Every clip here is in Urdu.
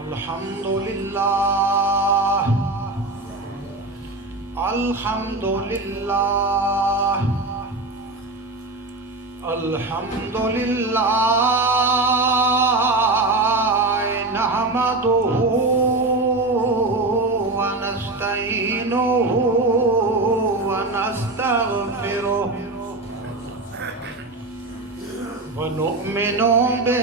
الحمدللہ الحمدللہ الحمدللہ نحمدہ ونستعینہ ونستغفرہ ونؤمن بہ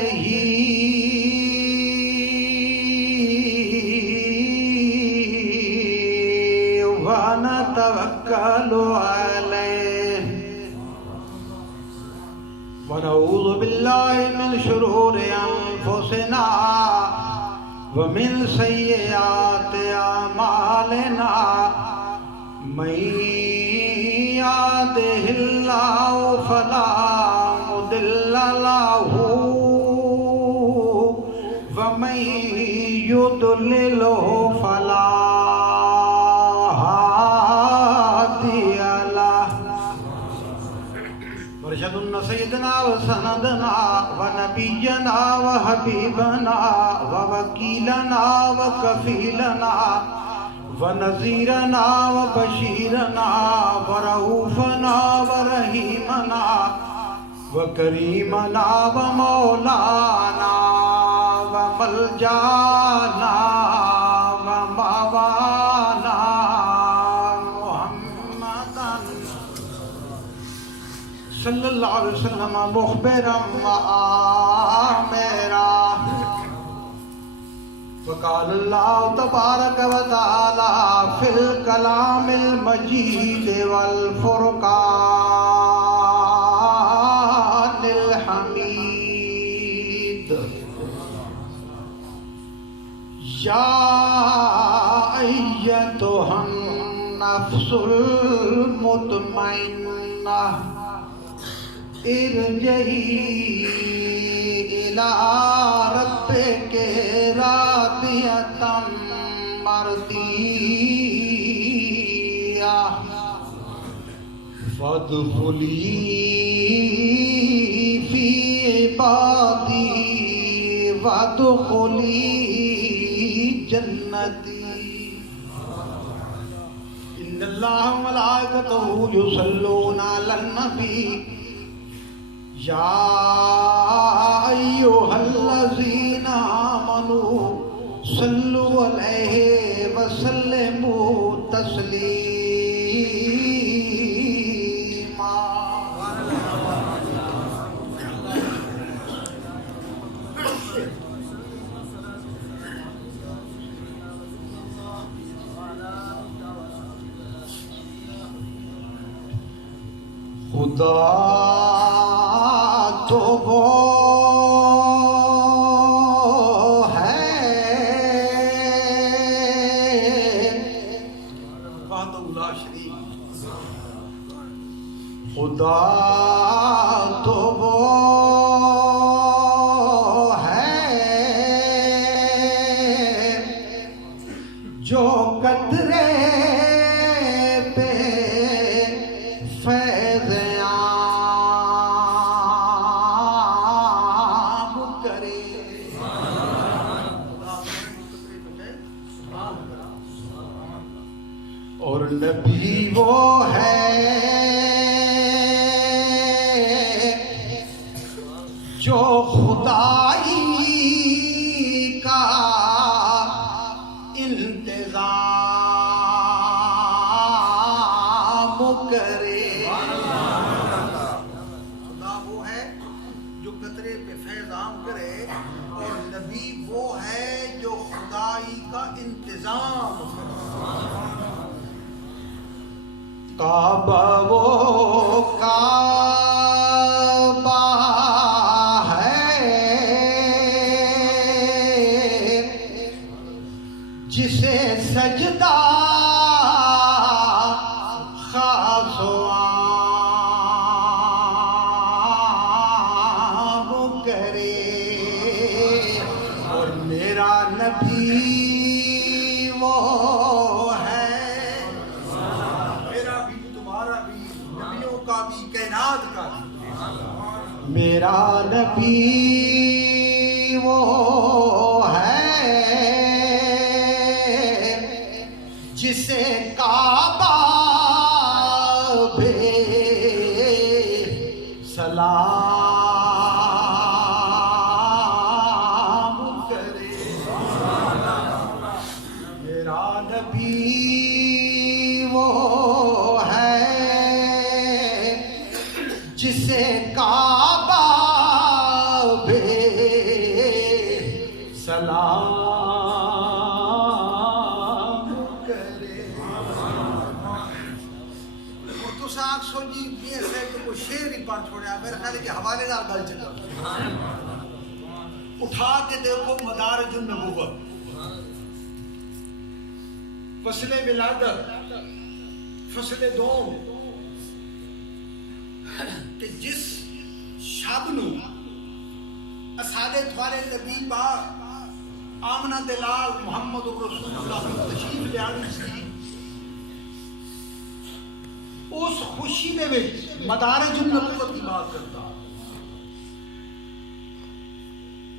ونتوکل علیہ ونعوذ باللہ من شرور انفسنا ومن سیئات اعمالنا من یہدہ اللہ فلا مضل لہ ومن یضلل فلا ورشد سیدنا وسندنا ونبینا وحبیبنا ووکیلنا وکفیلنا ونذیرنا وبشیرنا ورؤوفنا ورحیمنا وکریمنا ومولانا وملجانا وموانا صلی اللہ علیہ وسلم مخبرا وآمرا وقال اللہ تبارک و تعالی فی الکلام المجید والفرقان الحمید یا ایتھا النفس المطمئنہ ارجعی الی ربک راضیۃ مرضیہ فادخلی فی عبادی وادخلی جنتی ان اللہ وملائکتہ یصلون علی النبی یا ایھا الذین آمنوا صلوا علیہ وسلموا تسلیما خدا تو وہ ہے وحدہ لا شریک خدا تو وہ ہے جو قطرے پہ فیض اور نبی وہ ہے جو خدائی کا انتظام کرے خدا وہ ہے جو قطرے پہ فیض عام کرے اور نبی وہ ہے جو خدائی کا انتظام کرے کعبہ وہ کعبہ ہے جسے سجدہ خاص و عام کرے اور میرا نبی وہ میرا نبی وہ ہے تو ساکھ سو جی یہ سے کہ کوئی شیر ہی پڑھ چھوڑیا میرے خیال ہے کہ حوالے نال گل چکا اٹھا کے دیکھو مدارج النبوت فصل ولادت فصل دوم کہ جس شب نو اسادے تھوارے نبی پاک آمنہ دلال محمد رسول اللہ تشریف لے آنی سی اس خوشی دے وچ مدارج النبوت کی بات کرتا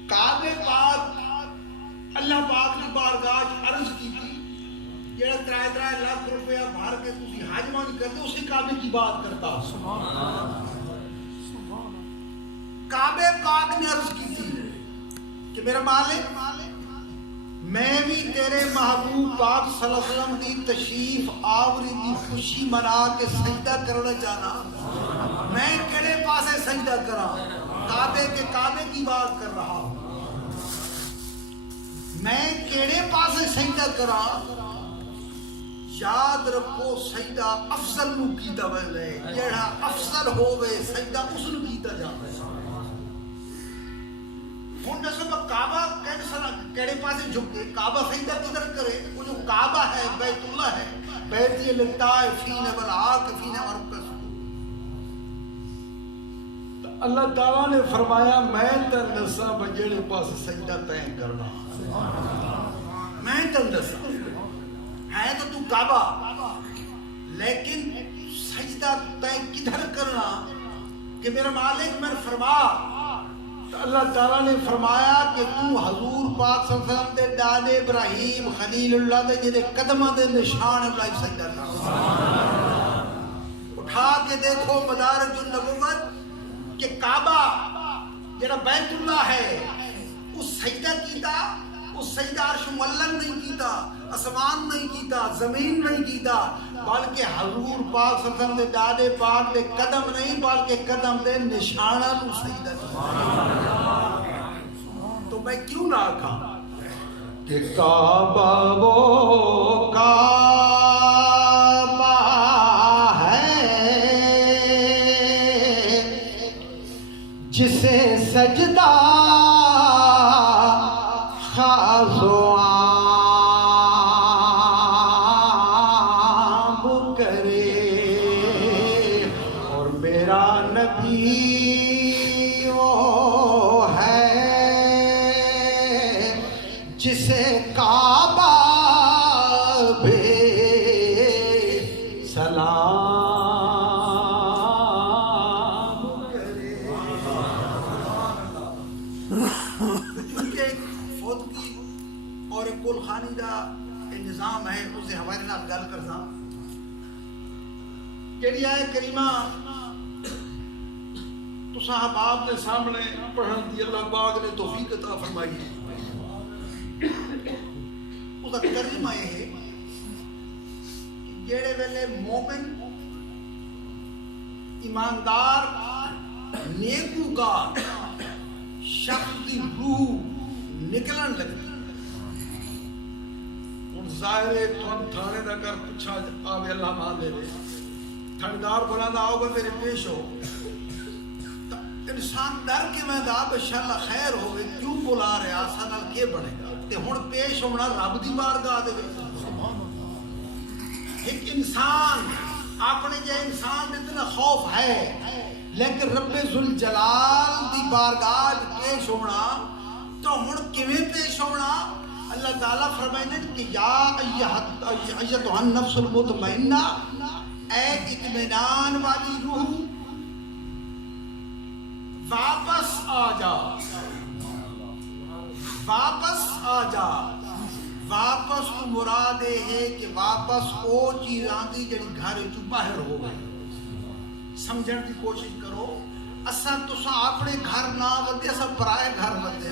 کعبے پاک اللہ پاک نے بارگاہ عرض کی تھی جڑا 3 لاکھ روپیہ بھر کے تسی حج مان کرتے اسی کعبے کی بات کرتا سبحان اللہ کعبے پاک نے عرض کی تھی کہ میرا مالک میں بھی تیرے محبوب پاک صلی اللہ علیہ وسلم کی تشریف آوری کی خوشی منا کے سجدہ کرنا چاہنا میں کیڑے پاسے سجدہ کرا کعبے کے کعبے کی بات کر رہا ہوں میں کیڑے پاسے سجدہ کرا یاد رکھو سجدہ افضل نو کیتا وے جڑا افضل ہووے سجدہ اس نو کیتا جاوے ہن نسب کعبہ کیڑے پاسے جھکے کعبہ سجدہ کدھر کرے وہ جو کعبہ ہے بیت اللہ ہے بیت للطائفین والعاکفین ورکع اللہ تعالیٰ نے فرمایا میں تر دسا بجڑے پاس سجدہ تیں کرنا میں تر دسا ہے تو کعبہ لیکن سجدہ تیں کدھر کرنا کہ میرا مالک میں فرما تو اللہ تعالیٰ نے فرمایا کہ تو حضور پاک صلی اللہ علیہ وسلم دے دادے ابراہیم خلیل اللہ دے جدے قدمہ دے نشان اللہ سجدہ کرنا اٹھا کے دیکھو مدارج النبوت کہ کعبہ جڑا بیت اللہ ہے اس سجدہ کیتا اس سجدہ عرش ملن نہیں کیتا اسمان نہیں کیتا زمین نہیں کیتا بلکہ حضور پاک صلی اللہ علیہ وسلم دے دادے پاک دے قدم نہیں بلکہ قدم دے نشانہ نو سجدہ کیتا تو میں کیوں نہ آکھا کہ کعبہ وہ کعبہ ہے جسے سجدہ خاص و عام کرے اور میرا نبی وہ ہے جسے کعبہ بے سلام کرے فوتگی اور ایک کل خانی دا نظام ہے اسے ہمارے نال گل کرنا جڑی آئے کریمہ تو صاحب آپ نے سامنے پڑھن دی اللہ پاک نے توفیق عطا فرمائی ہے اس کا ترجمہ یہ ہے کہ جڑے ویلے مومن ایماندار نیکوکار شخص دی روح نکلن لگی ہن ظاہر ہے تھن تھانے دا کر پچھا آوے اللہ مان دے تھندار بنا دا آؤ گا میرے پیش ہو انسان ڈر کے میں دا انشاءاللہ خیر ہوئے کیوں بلا رہے آسان نال کے بنے گا تے ہن پیش ہونا رب دی بارگاہ دے ایک انسان اپنے جے انسان اتنا خوف ہے لیکن رب ذوالجلال دی بارگاہ پیش ہونا تو ہن کیویں پیش ہونا اللہ تعالیٰ فرمائیں کہ یا ایتھا النفس المطمئنہ اے اطمینان والی روح واپس آ جا واپس آ جا واپس کو مراد ہے کہ واپس او چیز آندی جڑی گھر چوں باہر ہو گئی سمجھن کی کوشش کرو اساں تساں اپنے گھر نہ ودے اساں پرائے گھر ودے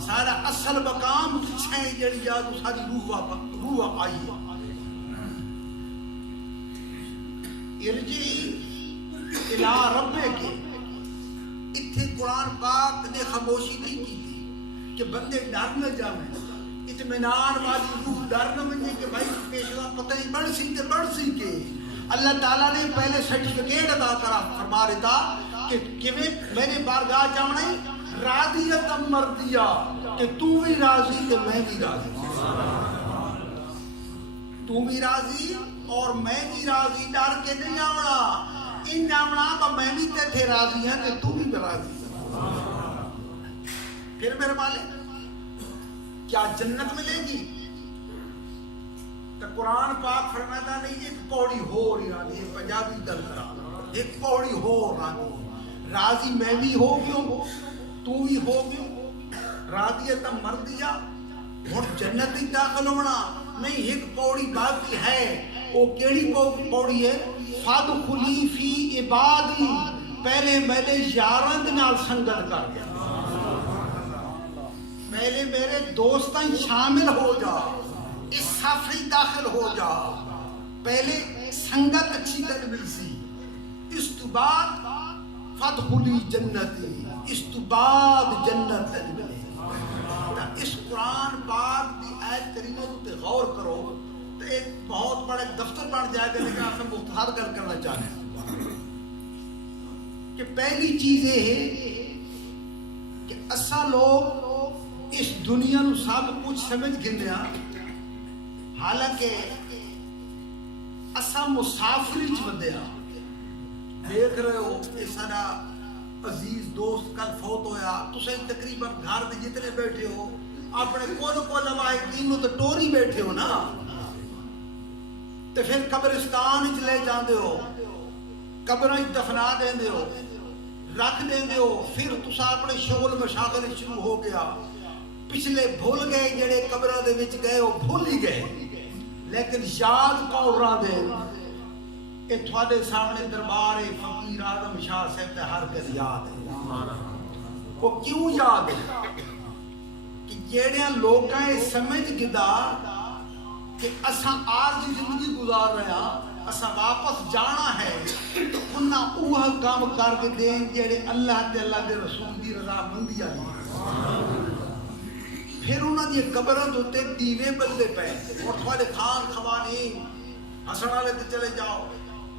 سارا اصل مقام پیچھے جڑی یاد ساری روح آئی ارجعی الی ربک اتھے قرآن پاک نے خاموشی نہیں کی تھی کہ بندے ڈر نہ جاویں اطمینان والی روح ڈر نہ منجے کہ بھائی پیشوا پتہ ہی بڑھ سی کہ اللہ تعالیٰ نے پہلے سرٹیفکیٹ عطا کرا فرما دیتا کہ میں نے بارگاہ جانا ہی راضیت مردیا کہ تو بھی راضی کہ میں بھی راضی، تو بھی راضی اور میں بھی راضی، ڈر کے نہیں آونا ان جامنا تو میں بھی تیتھے راضی ہیں کہ تو بھی راضی۔ پھر میرے مالک کیا جنت ملے گی؟ تو قرآن پاک فرماتا نہیں ایک پوڑی ہو رہی ہے، پنجابی دل کرا ایک پوڑی ہو رہی، راضی میں بھی ہو گیوں تو بھی ہو گیوں، راضیت مردیا اور جنت ہی داخل ہونا نہیں، ایک پوڑی باقی ہے، وہ کیڑی پوڑی ہے؟ فادخلی فی عبادی، پہلے میرے یاراں دے نال سنگت کر گیا، پہلے میرے دوستاں شامل ہو جا، اس صفحے داخل ہو جا، پہلے سنگت اچھی طرح مل سی، اس تو بعد فادخلی جنتی، اس تو بعد جنت ملے۔ اس قرآن پاک دی آیت کریمہ تے غور کرو تو ایک بہت بڑا دفتر بن جائے گا، لیکن آپ سے مختصر گل کرنا چاہتے ہیں کہ پہلی چیز یہ ہے کہ اسا لوگ اس دنیا نو سب کچھ سمجھ گندے ہیں، حالانکہ اسا مسافری چ بندے ہیں۔ دیکھ رہے ہو یہ سارا عزیز دوست کل فوت ہویا، تسے تقریباً گھر میں جتنے بیٹھے ہو اپنے کو لواحقین تو ٹوری بیٹھے ہو نا، تو پھر قبرستان چ لے جاندے ہو، قبراں دفنا دیندے ہو، رکھ دیندے ہو، پھر تسا اپنے شغل مشاغل شروع ہو گیا، پچھلے بھول گئے جڑے قبراں دے وچ گئے وہ بھول ہی گئے، لیکن یاد کون رہا دے؟ کہ تھوڑے سامنے دربار فقیر اعظم شاہ صاحب تے ہر گل یاد ہے۔ وہ کیوں یاد ہے؟ کہ جڑے لوکاں سمجھ گدا کہ اساں عارضی زندگی گزار رہے ہیں، اساں واپس جانا ہے، تو انہاں اوہ کام کر کے دیں جڑے اللہ تے اللہ دے رسول دی رضا مندی آئی، پھر انہاں دی قبراں تے دیوے بلدے پے، اور تھوڑے خان خوانین حسن والے تے چلے جاؤ،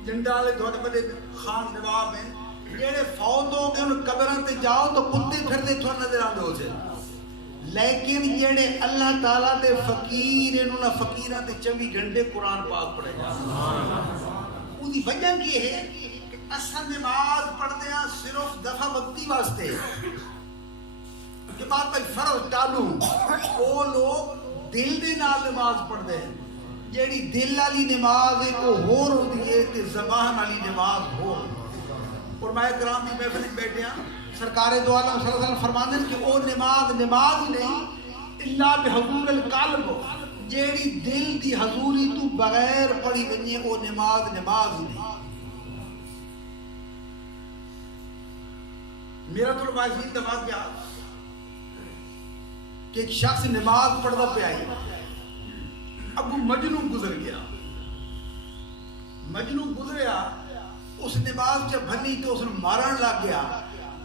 جنڈا والے تھوڑے بڑے خان نواب ہیں، جڑے فوت ہو گئے ان قبراں تے جاؤ تو کتے پھردے تھوڑے نظر آندے ہو سے، لیکن جڑے اللہ تعالیٰ دے فقیر انہوں نے فقیراں تے 24 گھنٹے قرآن پاک پڑھے جا۔ وہ دی وجہ کی ہے کہ اساں نماز پڑھتے ہیں صرف دفعہ وقتی واسطے، کہ بات پہ فرض ٹالوں، وہ لوگ دل دے نال نماز پڑھتے ہیں، جیڑی دل والی نماز ہے وہ ہور ہوندی ہے تے زبان والی نماز ہور۔ اور میں کرام دی محفل وچ بیٹھے ہاں، سرکار دو عالم صلی اللہ علیہ وسلم فرماندے کہ وہ نماز ہی نہیں الا بحضور القلب، جیڑی دل دی حضوری تو بغیر پڑھی ونجے وہ نماز ہی نہیں۔ میرا تو واضح دفعہ کیا کہ ایک شخص نماز پڑھتا پہ آئی، ابو مجنو گزر گیا، مجنو گزریا، اس نماز جب بھنی تو اس نے مارن لگ گیا،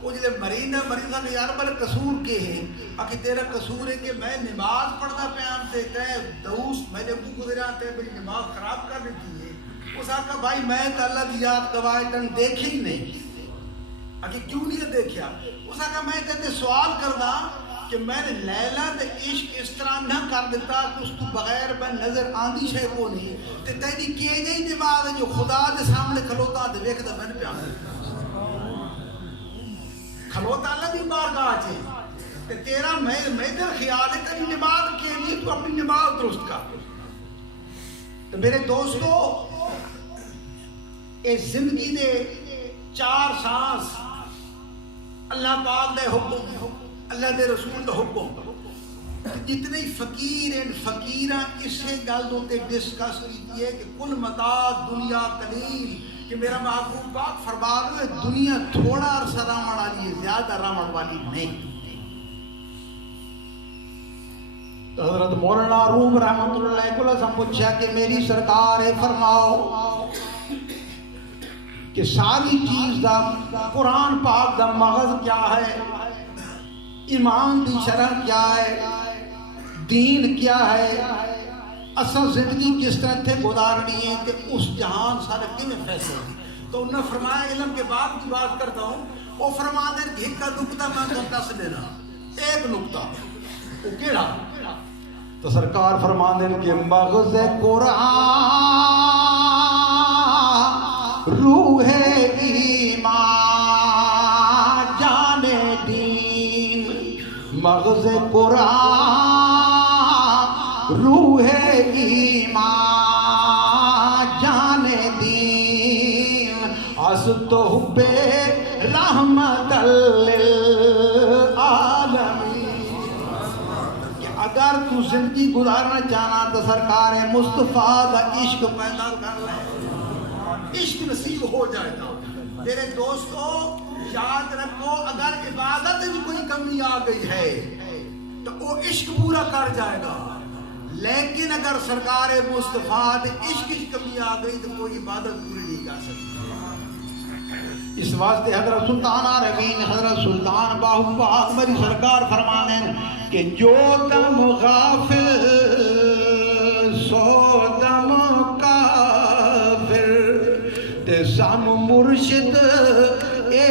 وہ جلے مریضہ نے یار بل قصور کے ہے، اکی تیرا قصور ہے کہ میں نماز پڑھتا پہ آنتے تے دوست میں نے ابو گزریا تے میری نماز خراب کر دیتی ہے۔ اس آقا بھائی میں تو اللہ دی یاد گواہ تن دیکھے ہی نہیں، اکی کیوں نہیں دیکھیا؟ اس آقا میں کہتے سوال کرنا کہ میں نے لیلہ تے عشق اس طرح نہ کر دیتا کہ اس تو بغیر میں نظر آندی شے کو نہیں، تے تیری کیے گئی نماز ہے جو خدا دے سامنے کھلوتا دے ویکھدا میں نے پیار کھلوتا اللہ دی بارگاہ چے، تے تیرا میں دل خیال ہے تیری نماز کے لیے تو اپنی نماز درست کر۔ تو میرے دوستو اس زندگی دے 4 سانس اللہ پاک دے حکم، اللہ دے رسول دا حکم، جتنے فقیر ہیں فقیراں اسے گل دوتے ڈسکس کیتی ہے کہ کل متاع دنیا قلیل، کہ میرا محبوب پاک فرما دے دنیا تھوڑا عرصہ رامن والی ہے، زیادہ رامن والی نہیں۔ تو حضرت مولانا روم رحمت اللہ علیہ کو سے پوچھا کہ میری سرکار فرماؤ کہ ساری چیز دا قرآن پاک دا مغز کیا ہے، ایمان دی شرح کیا ہے، دین کیا ہے، اصل زندگی کس طرح تھے گزارنی ہے کہ اس جہان سارے کیویں فیصلے دی. تو انہوں نے فرمایا علم کے بعد کی بات کرتا ہوں. وہ فرما دیں کہ ایک نقطہ میں تو دس دینا, ایک نقطہ وہ کیڑا؟ تو سرکار فرما دیں کہ مغز قرآن روح ایمان جان دین. مغز قرآن روح ایمان جان دین. از تو بے رحمت للعالمین. اگر تو زندگی گزارنا چاہنا تو سرکار مصطفیٰ کا عشق پیدا کر لے, عشق نصیب ہو جائے گا. میرے دوستو یاد رکھو, اگر عبادت میں کوئی کمی آ گئی ہے تو وہ عشق پورا کر جائے گا, لیکن اگر سرکار مصطفیٰ کے عشق کی کمی آ گئی تو کوئی عبادت پوری نہیں کر سکتی. اس واسطے حضرت سلطان عارفین حضرت سلطان باہو پاک میری سرکار فرمانے کہ جو دم غافل سو دم کافر تے سام مرشد اے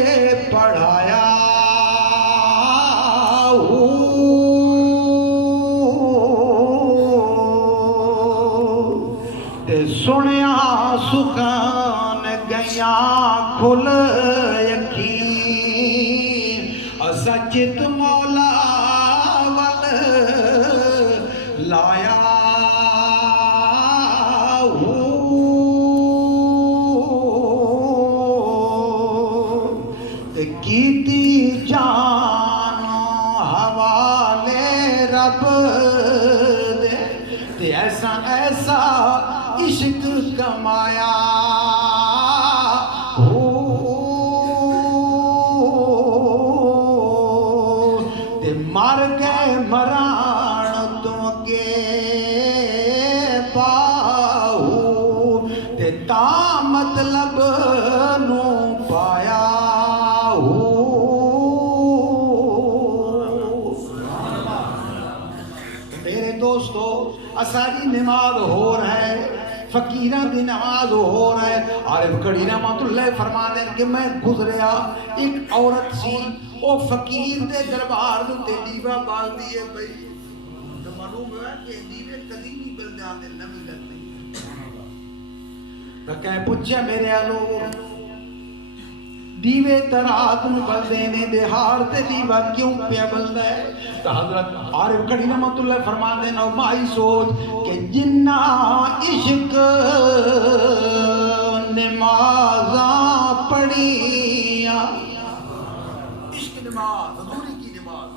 پڑھایا تے سنیا سخن گیاں کھل یقین سچت مولا ول لایا کیتی جان حوالے رب دے تے ایسا ایسا عشق کمایا تے مر گئے مران تو کے پاؤ تے تا مطلب نو پایا. میرے دوستو اساری نماز ہو رہا ہے, فقیران دی نماز ہو رہا ہے. عارف کھڑی رحمت اللہ فرما دیں کہ میں گزریا, ایک عورت سی وہ فقیر دے دربار دے دیوا بال دیے بھئی. تو معلوم ہے کہ دیوے کدی نہیں بلدے آنے نمی لگ نہیں. تو کہیں پوچھا میرے آلو دیوے ترات میں بلدے نے دہار تے دیوا کیوں پیا بلدہ ہے؟ تو حضرت عارف کڑی رحمت اللہ فرما دینا مائی سوچ کہ جنہ عشق نمازاں پڑھیاں, عشق نماز حضوری کی نماز,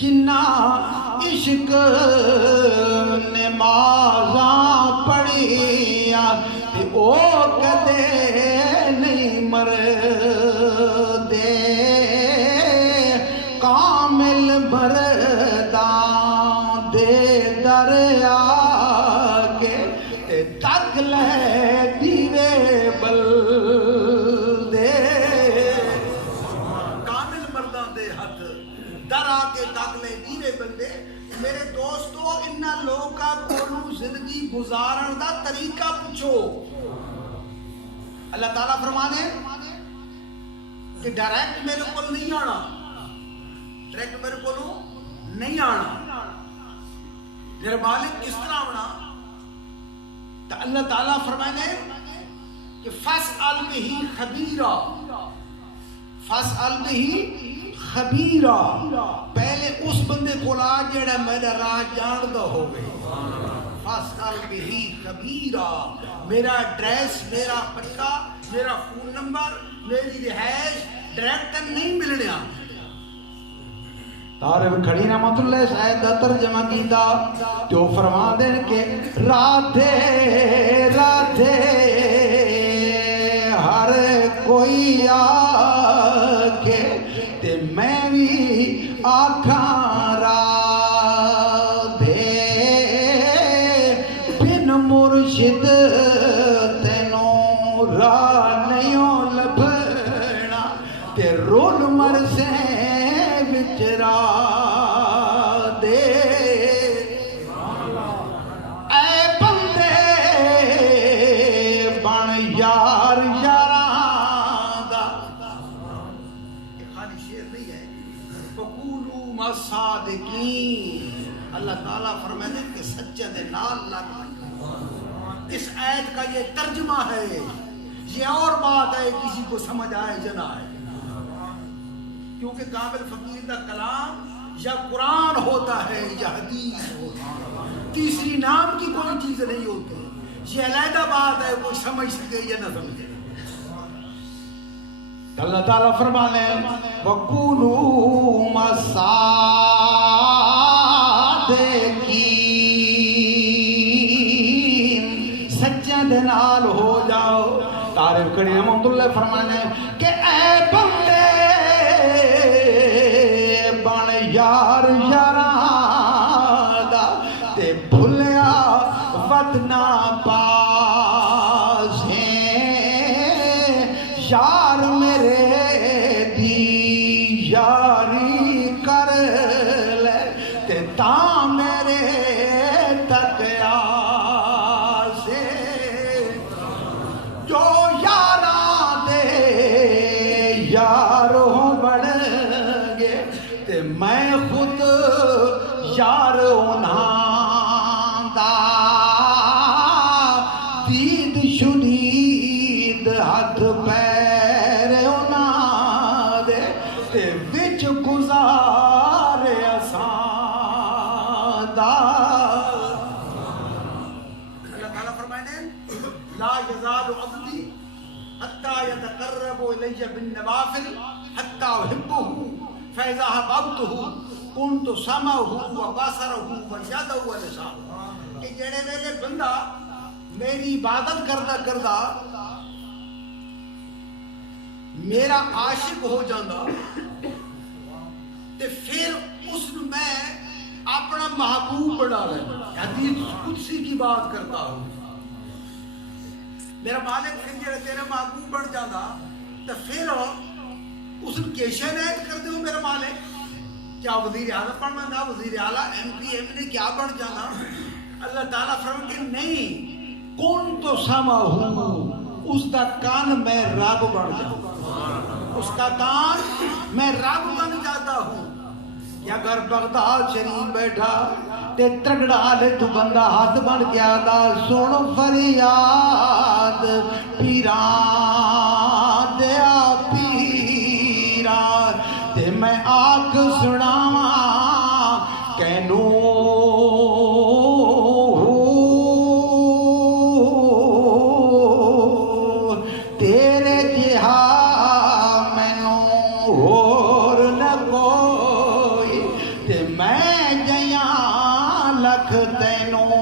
جنہ عشق نمازاں پڑھیاں تے او کدے نہیں مر دے کامل مردان دے دریا کے تک لے دیوے بل دے. کامل مردان دے ہاتھ درا کے تک لے دیوے بل دے. میرے دوستو انہا لوگا کولو زندگی گزارن دا طریقہ پوچھو. اللہ تعالیٰ فرمانے کہ ڈائریکٹ میرے کو نہیں آنا, ڈائریکٹ میرے کو نہیں آنا. میرے مالک کس طرح آنا؟ تو اللہ تعالیٰ فرمانے کہ فَاسْأَلْ بِهِ خَبِيرًا, فَاسْأَلْ بِهِ خَبِيرًا. پہلے اس بندے کو لا جڑا میرا راہ جاندہ ہو گئے. فَاسْأَلْ بِهِ خَبِيرًا. میرا ایڈریس, میرا پتہ, میرا فون نمبر, میری رہائش ڈائریکٹ نہیں ملنے آ. تارے کھڑی رحمت اللہ صاحب دا ترجمہ کیتا تو فرما دیں کہ راتھے راتھے ہر کوئی آکے تے میں بھی آکھاں راتھے بن مرشد تینوں راہ نہیں لبھنا تے رول مرسے وچرا دے. اے تعالیٰ فرماتے ہیں کہ سچے دے نال لگ بن۔ اس آیت کا یہ ترجمہ ہے، یہ اور بات ہے کسی کو سمجھ آئے یا نہ آئے، کیونکہ کامل فقیر کا کلام یا قرآن ہوتا ہے یا حدیث ہوتا ہے، تیسری نام کی کوئی چیز نہیں ہوتی، یہ علیحدہ بات ہے، کوئی سمجھ سکے یا نہ سمجھے۔ اللہ تعالیٰ فرمانے وَقُولُوا مَصَادِقِينَ، سچے دے نال ہو جاؤ۔ تعریف کری رحمت اللہ فرمانے کہ اے بندے بن یار یاراں دا تے بھلیا ود نہ پاسیں، یار میرے دی یاری کر لے تے تاں میرے تک آسے، جو یاراں دے یار ہو بڑھ گے تے میں خود یار انہاں دا، دید شدید ہاتھ پیر انہاں دے تے وچ گزار اساں دا۔ اللہ تعالیٰ فرمائے لا یزال عبدی حتی یتقرب الی بالنوافل حتی احبہ فاذا احببتہ کنت سمعہ وبصرہ ویدہ ولسانہ، کہ جڑے ویلے بندہ میری عبادت کردہ کردہ میرا عاشق ہو جاندہ تے پھر اس میں اپنا محبوب بنا لینا، حدیث قدسی کی بات کرتا ہوں، میرا مالک پھر جڑے تیرا محبوب بن جاندہ تو پھر اس نے کیشہ نیت کر دے ہو میرا مالک، کیا وزیر اعلیٰ بن جانا، وزیر اعلیٰ ایم پی ایم نے کیا بن جانا؟ اللہ تعالیٰ فرمائے کہ نہیں، کون تو سما ہوں، اس کا کان میں رب بن جاؤں، اس کا کان میں رب بن جاتا ہوں۔ یا گھر بغداد شریف بیٹھا تے ترگڑا لے تو بندہ ہاتھ بن کے آدھا سن فریاد پیران دیا پیران تے میں آنکھ سناواں کینوں تیرے جہا مینوں اور نہ کوئی تے میں جیاں لکھ تینوں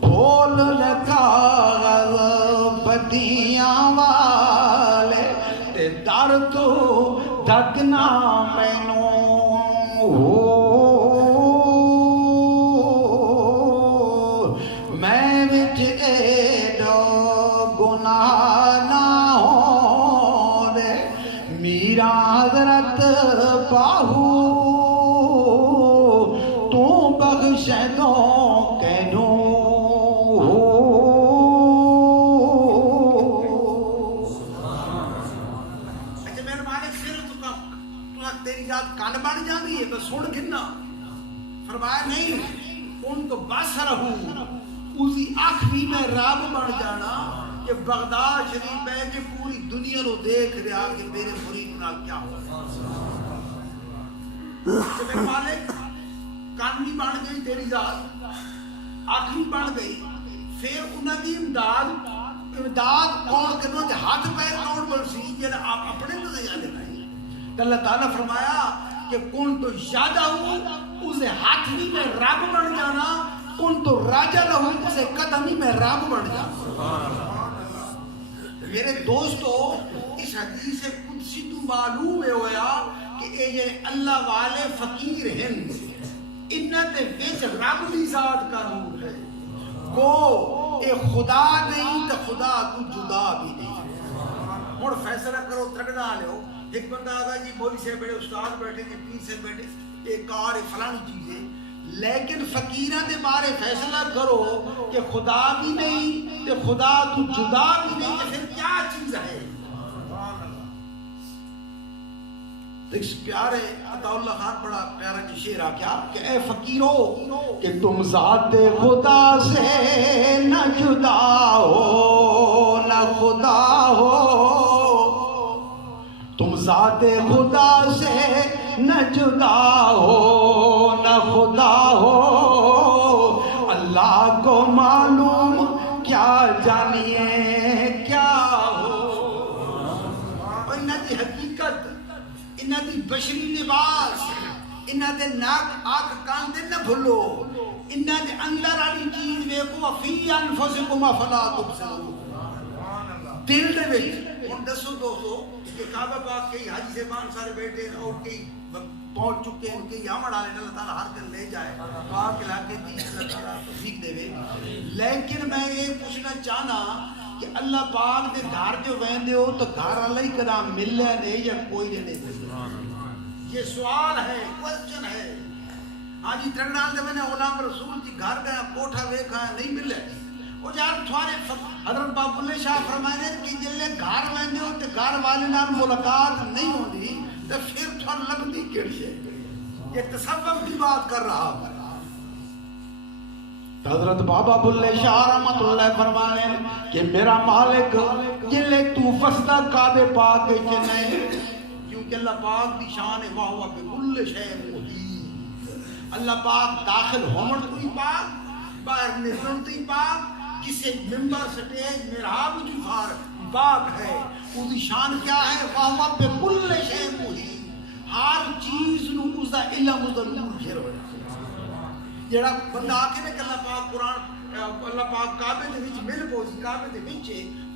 بھول کاغذ بدیاں والے تے در تو دھکنا مینوں میں وچ ایڈو گناہ نہ ہو دے میرا حضرت باہو تو بخش دو کینوں اچھا میرے مالک پھر تو تیری ذات کان بن جاندی ہے بس سن گھنا فرمایا نہیں ان تو بس رہو اسی آنکھ بھی میں رب بن جانا کہ بغداد شریف میں کہ پوری دنیا نو دیکھ رہا کہ میرے مرید نال کیا ہوا تو میرے مالک کان بھی بن گئی تیری ذات آنکھ بھی بن گئی پھر انہاں دی امداد کون کرنا کہ ہاتھ پیر کون بنسی جنہاں آپ اپنے تو زیادہ نہیں تو اللہ تعالیٰ فرمایا کہ کون تو یادہ ہوں اسے ہاتھ بھی میں رب بن جانا کون تو راجہ نہ ہوں اسے قدم ہی میں رب بن جانا۔ میرے دوستو اس حدیث قدسی تو معلوم ہویا کہ یہ اللہ والے فقیر ہیں انہاں دے وچ رب دی ذات کا نور ہے گو اے خدا نہیں تو خدا تو جدا بھی نہیں اور فیصلہ کرو ترگڑا لو ایک بندہ آگا جی مولی سے بیٹھے استاد بیٹھے جی پیر سے بیٹھے ایک کار فلانی چیزیں لیکن فقیران دے بارے فیصلہ کرو کہ خدا بھی نہیں کہ خدا تو جدا بھی نہیں کہ پھر کیا چیز ہے اس پیارے عطا اللہ خان بڑا پیارا جی شعر آ کیا کہ اے فقیرو کہ تم ذات خدا سے نہ جدا ہو نہ خدا ہو، تم ذات خدا سے نہ جدا ہو نہ خدا ہو، اللہ کو معلوم کیا جانیے کیا ہو۔ اور انہاں دی حقیقت، انہاں دی بشری لباس، انہاں دے ناک آنکھ کان دے نہ بھلو، انہاں دے اندر والی چیز ویکھو، فی انفسکم افلا تبصرون، دل دے وچ۔ ہن دسو دوستو کہ کعبہ پاک کے حاجی صاحبان سارے بیٹھے اور کئی پہنچ چکے ہیں، کئی آمد والے، اللہ تعالیٰ ہر دن لے جائے پاک علاقے دی، اللہ تعالیٰ توفیق دے۔ لیکن میں یہ پوچھنا چاہنا کہ اللہ پاک دے گھر جو ویندے ہو تو گھر اللہ ہی کدا ملے نہیں یا کوئی نہیں ملے؟ یہ سوال ہے، کوسچن ہے۔ ہاں جی ترنال دے میں نے غلام رسول جی گھر گیا، کوٹھا ویکھا نہیں ملے۔ وہ جان تھوڑے حضرت باب اللہ شاہ فرمائے کہ جلے گھر ویندے ہو تو گھر والے نال ملاقات نہیں ہوندی تو پھر تھوڑا لگتی کیڑی ہے؟ یہ تصوف کی بات کر رہا ہوں۔ حضرت بابا بلے شاہ رحمت اللہ فرمانے کہ میرا مالک جلے تو فسدہ کعبے پاک کے چنے، کیونکہ اللہ پاک دی شان ہے واہوا بکل شے محیط۔ اللہ پاک داخل ہومن تو ہی پاک، باہر نکلن تو ہی پاک، کسی ممبر سٹیج محراب جو فار پاک ہے۔ اس دی شان کیا ہے؟ واہوا بکل شے محیط، ہر چیز نو اس دا علم اس دا نور گھیر ہویا۔ جڑا بندہ آ کے کہ اللہ پاک قرآن اللہ پاک کعبے دے وچ مل پوسی کعبے دے وچ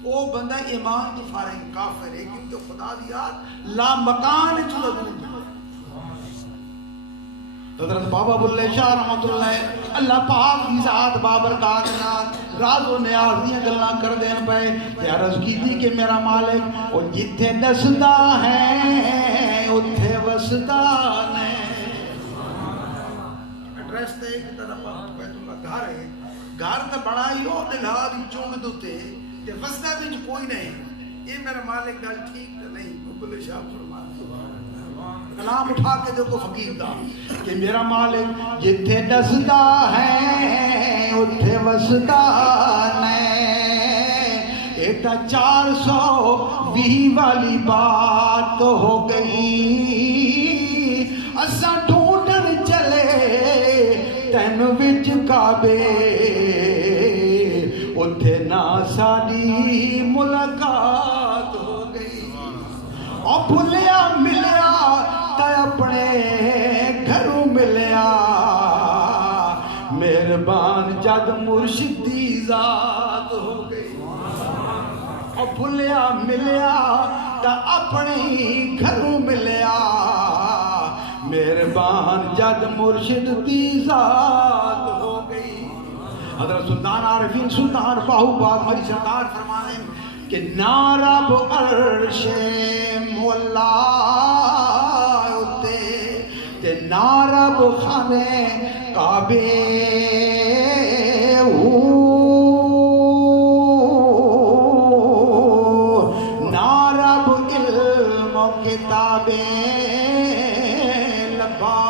او بندہ ایمان دی فارغ کافر ہے، کیونکہ خدا دی یاد لا مکان چلا دور۔ حضرت بابا بلے شاہ رحمت اللہ اللہ پاک دی ذات بابرکات نال راز و نیاز دیاں گلاں کر دین پے تے عرض کیتی کہ میرا مالک او جتھے دسدا ہے اوتھے وسدا نے۔ ایڈریس تے ایک طرف بیت اللہ گھر ہے، گھر تے بڑا ہی او دلھا دی چونگ دوتے تے وسدا وچ کوئی نہیں۔ یہ میرا مالک گل ٹھیک نہیں۔ بلے شاہ فرماتے کلام اٹھا کے دیکھو فقیر دا کہ میرا مالک جتھے دسدا ہے اتھے وسدا نے۔ ایتا 420 والی بات ہو گئی، اساں ڈھونڈن چلے تین وچ کعبے، اتھے نہ ساڈی ملاقات ہو گئی۔ اور بھلیا ملیا تے اپنے گھروں ملیا، مہربان جد مرشد دی ذات ہو گئی۔ اور بھلیا ملیا تے اپنے گھروں ملیا، مہربان جد مرشد دی ذات ہو گئی۔ حضرت سلطان عارفین سلطان باہو باغ ہماری سرکار فرمانے کہ نہ رب عرش مولا اتے تے نہ رب خانے کعبے نہ رب علم و کتابیں لبا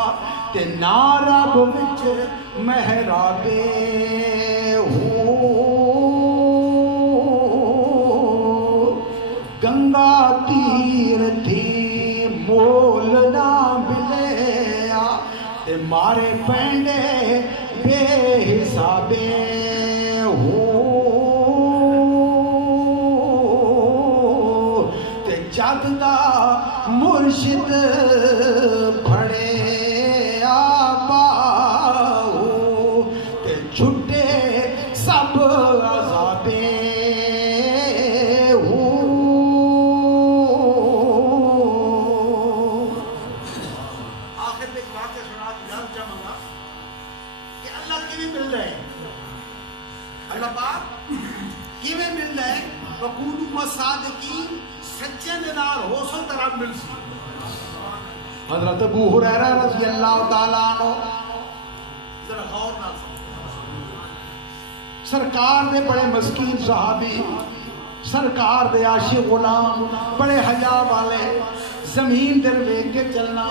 تے نہ رب وچ محرابے گنگا تیر تھی مول نہ ملیا تے مارے پینڈے بے حسابے تے جد دا مرشد پھڑے آباؤ تے چھٹے سب عذابے حضرت ابو ہریرہ رضی اللہ تعالیٰ عنہ ذرا غور نہ سرکار دے بڑے مسکین صحابی، سرکار دے عاشق غلام، بڑے حیا والے، زمین در ویک کے چلنا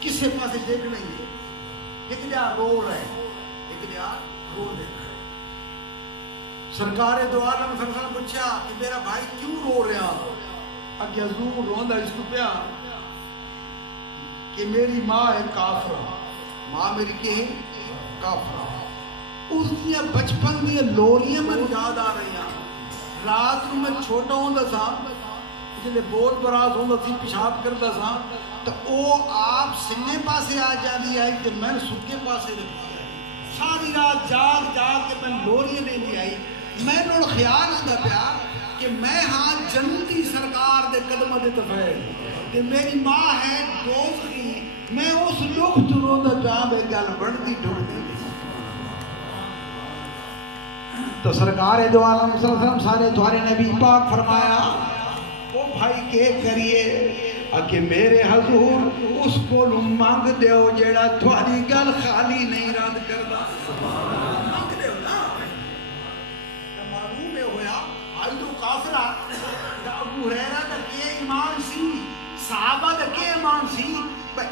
کسے پاسے دیکھنا ہی ہے ایک دیا رو رہے ایک دیا رو دے رہے سرکار دو عالم صلی اللہ علیہ وسلم پوچھا کہ میرا بھائی کیوں رو رہا اگے حضور روندہ اس کو پیا کہ میری ماں ہے کافرہ ماں میری کے ہیں کافرہ اس دیا بچپن دیا لوریاں میں یاد آ رہی ہیں رات میں میں چھوٹا ہوندہ تھا جلے بول براز ہوندہ تھی پیشاب کرتا تھا تو او آپ سننے پاسے آ جاندی آئی کہ میں سکے پاسے رکھی آئی ساری رات جاگ جاگ کے میں لوریاں لے لی آئی میں لوڑ خیال ہوندہ پیا کہ میں ہاں جنتی سرکار دے قدمہ دے تفیل کہ میری ماں ہے دوزخی میں اس لوگ روندہ پیا بے گل بڑھتی ڈھوڑتی تو سرکار دو عالم صلی اللہ علیہ وسلم سارے تمہارے نبی پاک فرمایا وہ بھائی کے کریے کہ میرے حضور اس کو مانگ دیو جیڑا تمہاری گل خالی نہیں رد کردا مانگ دیو نا معلوم ہے ہویا آئی تو کافرہ ابو ہریرہ دا کے ایمان سی صحابہ دا کے ایمان سی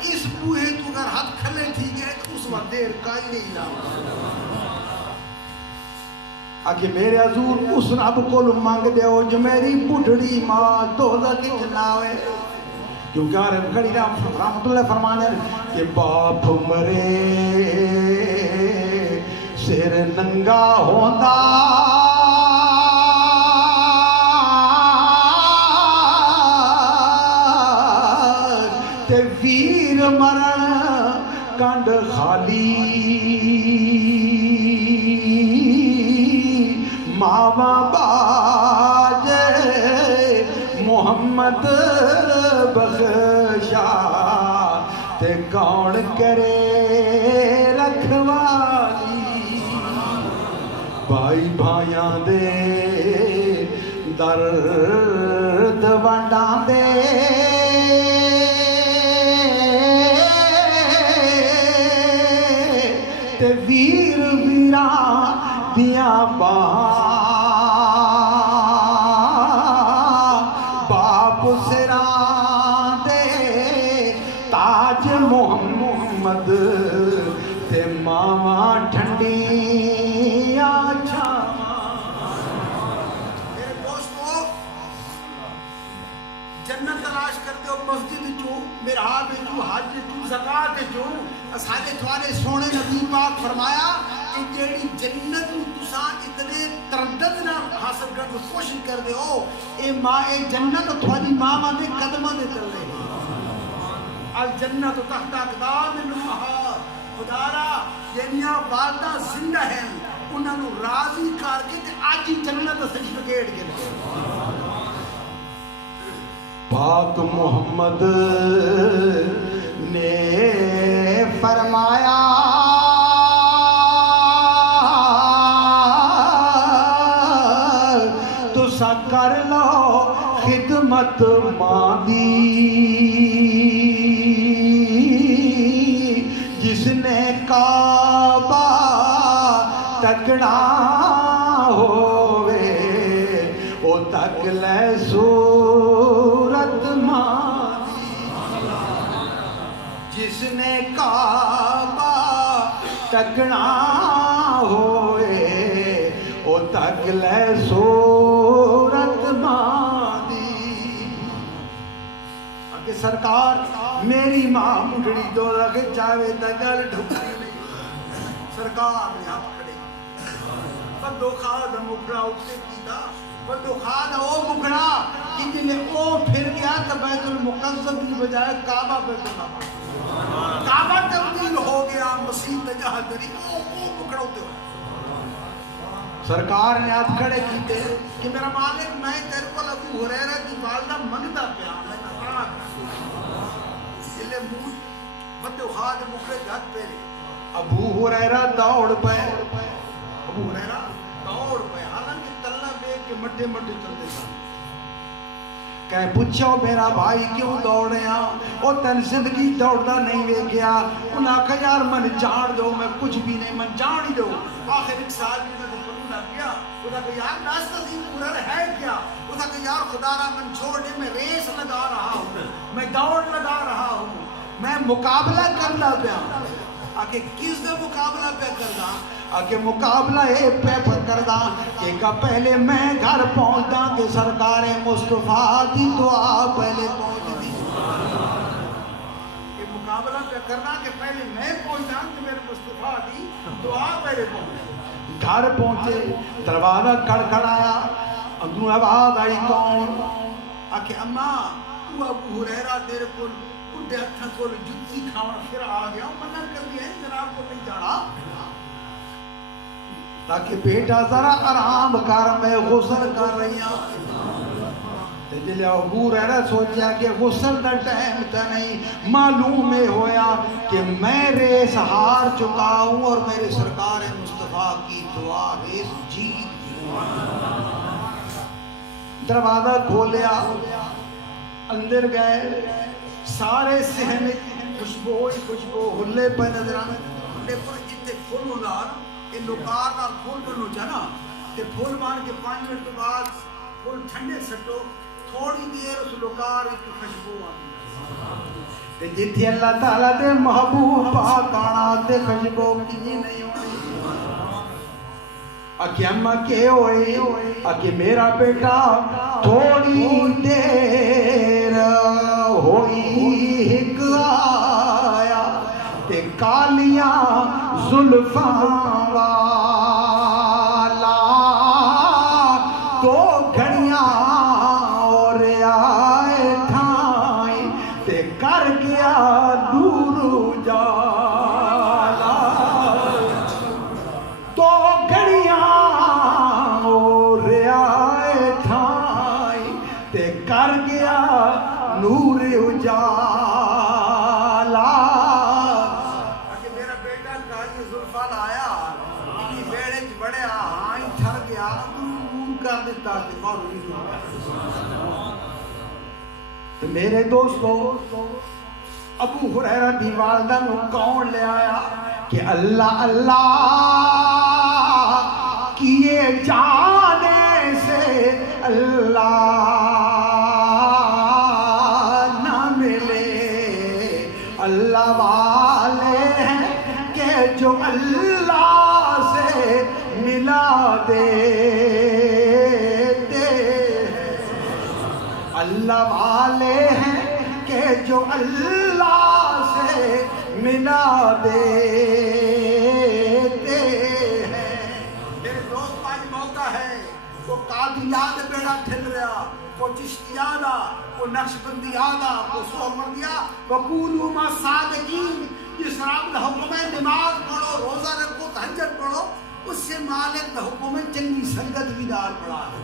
اس بوہے تو اگر ہاتھ کھلے تھی گئے تو اس وقت دیر کائی نہیں لاؤ آگے میرے حضور اس رب کو مانگ دے ہو جو میری بڑھڑی ماں دوزخ کی جناوے کیونکہ عرب کھڑی رحمت اللہ فرمانے کہ باپ مرے سر ننگا ہوندہ تے ویر مرن کنڈ خالی ماما باج محمد بخشا تے کون کرے رکھوالی بھائی بھائیاں دے درد ونڈاں دے تے ویر ویراں دیاں باپ سران دے تاج محمد تے ماما ٹھنڈی آچھا میرے دوستو جنت تلاش کرتے ہو مسجد جو مرحاب جو حج جو زکاة جو سارے تھوارے سونے نبی پاک فرمایا کہ جیڑی جنت تساں اتنے تردد نہ حاصل کر کے کوشش کر دے ہو اے ماں اے جنت تھوڑی ماں دے قدمہ دے چل رہے الجنت تحت اقدام الامہات خدارا جنیاں والدہ زندہ ہیں انہاں نو راضی کر کے تے آج ہی جنت سرٹیفکیٹ کے لئے پاک محمد نے فرمایا تسا کر لو خدمت ماں دی جس نے کعبہ تکڑا ہوئے او تک لے صورت ماں دی جس نے کعبہ تکڑا ہوئے او تک لے صورت ماں دی اگے سرکار میری ماں مڈڑی دوزخ جاوے تے گل ڈھکڑی نہیں سرکار نے ہاتھ کھڑے بندو خواہ دا مکڑا اٹھے کیتا بندو خواہ دا او مکڑا کہ جنہیں او پھر گیا تو بیت المقدس کی بجائے کعبہ بیت اللہ کعبہ تبدیل ہو گیا مسیح تجاہ دری او مکڑا ہوتے ہوئے سرکار نے ہاتھ کھڑے کیتے کہ میرا مالک میں تیرے کو ابو ہریرہ کی والدہ منگتا پیا میں نکڑا جلے موت بندو خواہ دے مکڑے جھت پہ لے ابو ہریرہ دوڑ پہ ابو ہریرہ دوڑ پہ حالانکہ تلہ بے کے مڈے مڈے چلتے تھا کہیں پوچھو میرا بھائی کیوں دوڑ رہے ہیں وہ تن زندگی دوڑنا نہیں وے گیا انہاں کہا یار من جان دو میں کچھ بھی نہیں من جان ہی دو آخر ایک سال میں نے پڑھوں لگ گیا اس کہ یار راستہ دی پورا ہے کیا؟ اس کہ یار خدا را من چھوڑ دے، میں ریس لگا رہا ہوں، میں دوڑ لگا رہا ہوں، میں مقابلہ کرنا پیا۔ آکے کس دے مقابلہ پہ کرنا؟ آکے مقابلہ ہے پہ کرنا کہ پہلے میں گھر پہنچا کہ سرکار مصطفیٰ دی دعا پہلے پہنچ دی۔ یہ مقابلہ پہ کرنا کہ پہلے میں پہنچا کہ میرے مصطفیٰ دی دعا پہلے پہنچ۔ گھر پہنچے، دروازہ کھڑکھڑایا، اندروں آواز آئی کون؟ آکے اماں تو ابو ہریرہ تیرے کو اڈے ہتھاں کو جُتی کھاؤں پھر آ گیا ہوں، منع کر دیا ہے جناب کو نہیں جانا تاکہ بیٹا ذرا آرام کر، میں غسل کر رہی ہوں۔ جلے ابو ہریرہ سوچیا کہ غسل دا ٹائم تا نہیں، معلوم ہے ہویا کہ میں ریس ہار چکا ہوں اور میرے سرکار مصطفیٰ کی دعا ریس جیت۔ دروازہ کھولیا، اندر گئے، سارے صحن خوشبو ہلے پہ نظر آنے۔ ہلے پر جتے پھول ہونا کہ لوکار نہ پھول بنو جانا کہ پھول مان کے 5 منٹ کے بعد پھول ٹھنڈے سٹو، تھوڑی دیر اس لوکار ایک خوشبو آتی۔ جتھے اللہ تعالیٰ دے محبوب پاک آنا دے خوشبو کی نہیں ہوئی۔ اکی اماں کے ہوئی، اکی میرا بیٹا تھوڑی دیر ہوئی ہک آیا تے کالیاں زلفاں والا، دو گھڑیاں اور آئے ٹھائیں تے کر گیا دور اجالا، دو گھڑیاں اور آئے ٹھائیں تے کر گیا نور اجالا۔ کہ میرا بیٹا کالی زلفاں آیا، انہی بیڑے چ بڑھیا، ہاں ہی ٹھر گیا، نور کر دیتا کہ باہر نہیں ہوا۔ تو میرے دوستو، ابو ہریرہ دی والدہ نو کون لے آیا کہ اللہ اللہ کیے جانے سے اللہ اللہ والے ہیں کہ جو اللہ سے ملا دیتے ہیں، اللہ والے ہیں کہ جو اللہ سے ملا دیتے ہیں۔ میرے دوست آج موقع ہے، وہ قادیات بیڑا ٹھل رہا، وہ چشتیانہ، وہ نقشبندیانہ، وہ سہروردیہ، وہ قولوا مع الصادقین۔ جس رب کا حکم ہے نماز پڑھو، روزہ رکھو، تہجد پڑھو، اس سے مالک کا حکم ہے چنگی سنگت بھی دار پڑھا ہے۔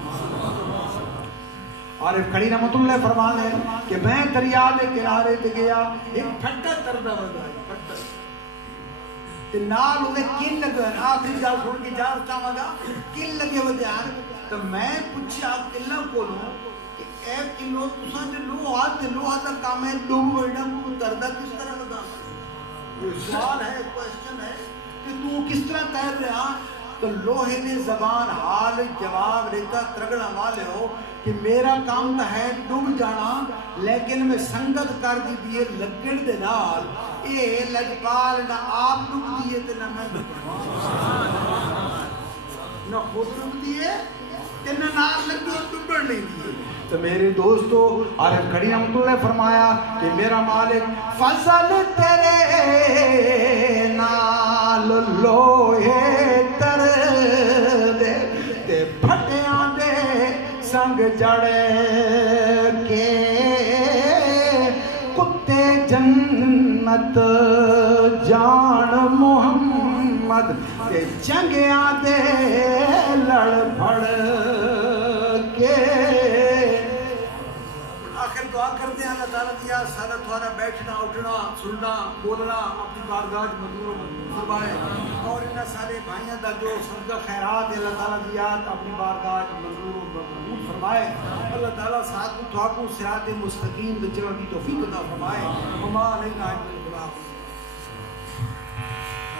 عارف کھڑی رحمت اللہ فرمانے کہ میں دریا دے کنارے تے گیا، ایک پھٹا تردہ بندہ ہے، پھٹا تے نال انہیں کن لگے ہیں، آخری جال چھوڑ کے جال چاہاں گا کن لگے ہوئے دھیان۔ تو میں پوچھا کلہ کو لوں کہ اے کلو تساں جو لو ہاتھ کام ہے ڈوب ویڈا کو تردہ کس طرح لگا؟ یہ سوال ہے، کوئسچن ہے کہ تو کس طرح تیر رہا؟ تو لوہے نے زبان حال جواب ریتا ترگڑا والے ہو کہ میرا کام تو ہے ڈوب جانا، لیکن میں سنگت کر دی دیئے لگڑ دے نال، اے لجپال نہ آپ ڈوب دیئے تے نہ میں نہ خود ڈوب دیئے تے نہ نال لگڑ ڈوبڑ نہیں دیئے۔ تو میرے دوستو، عارف کھڑی رحمت اللہ فرمایا کہ میرا مالک فضل تیرے نال لوہے تر دے تے پھٹیاں دے سنگ جڑے کے کتے جنت جان محمد تے جنگیاں دے لڑ پھڑ کے۔ آخر دعا کرتے ہیں اللہ تعالیٰ دیا سارا تھوڑا بیٹھنا اٹھنا سننا بولنا اپنی بارگاہ مدعو فرمائے، اور انہاں سارے بھائیاں دا جو صدقہ خیرات ہے اللہ تعالیٰ دیا اپنی بارگاہ مدعو فرمائے۔ اللہ تعالیٰ ساتھ کو صراط مستقیم بچوں کی توفیق عطا فرمائے۔ وما علینا